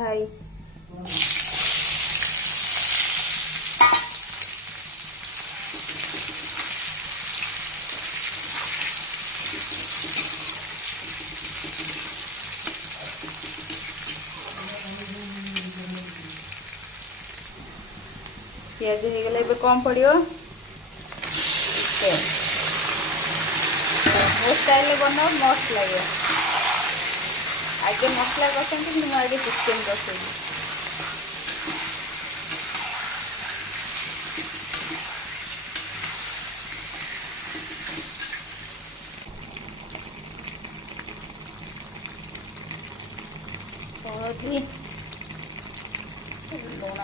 ଭାଇ। पियाज हो गला ए कम पड़ो मो स्टाइल बनाओ मस्त लगे। आगे मसला कसती कि आगे चिकेन कसेगी। हल्दी लुण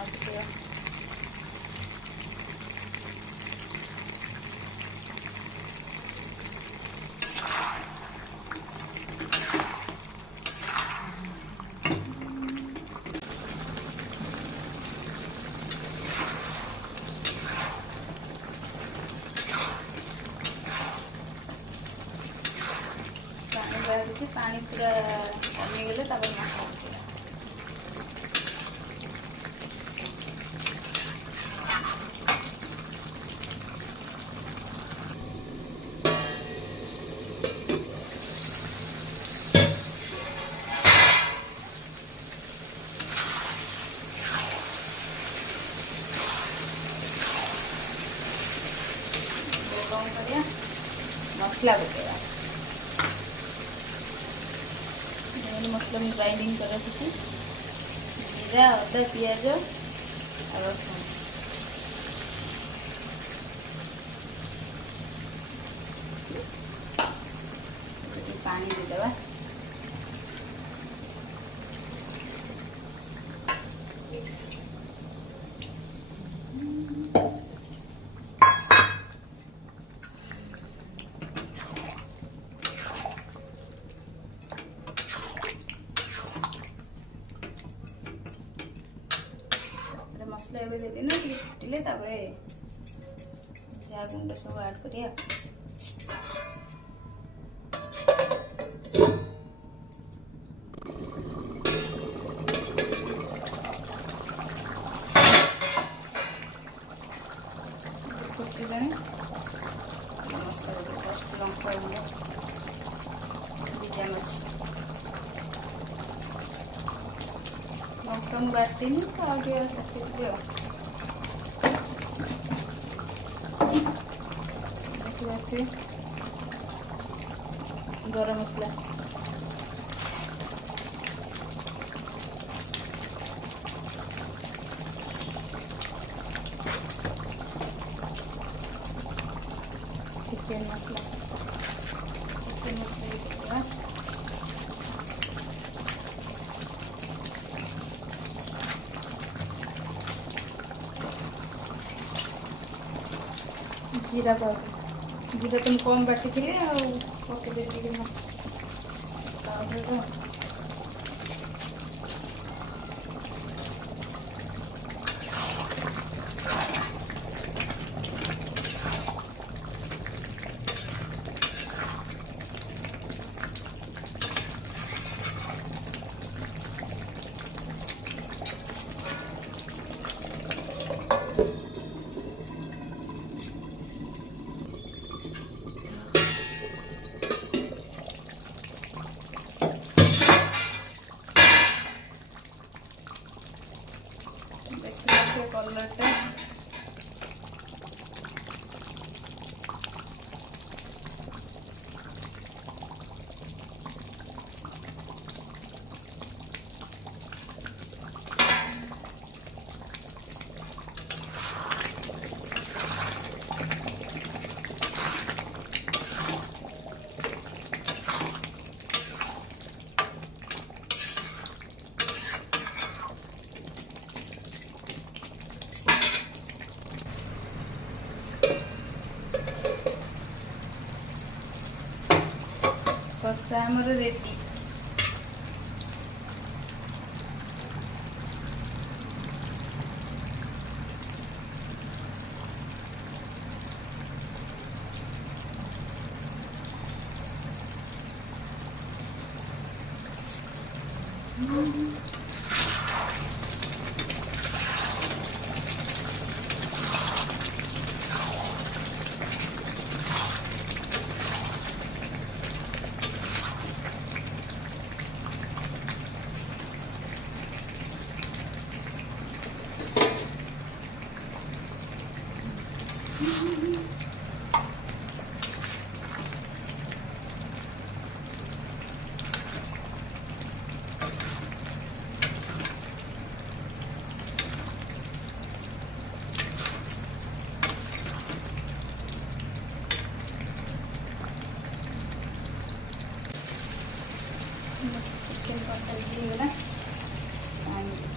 टे पानी पूरा कमीगले मसला मसला पकेगा। मसला में ग्राइंडिंग कर रखी जीरा अदा पियाज रसुण पानी देदेवा। मसला एवं देली ना फुटिले जा गुंड सब ऐड करिया। फुटिले मसला फर्स्ट लंका गुंड दी चामच लंका बाटिनी तो आगे गरम मसला चिकन मसला जीरा पाउडर जीरा तुम कम बाटी थी पकड़े पाउडर कलरटा कषा आमर रेडी। चिकन मसाला ହେଇଗଲା ପାଣି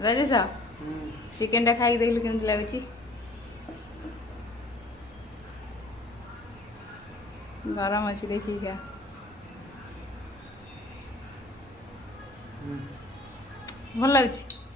राजेश चिकेन टा खाई देखलु केमती लाଗୁଛି गरम अच्छी देखिए क्या भल लगुଛି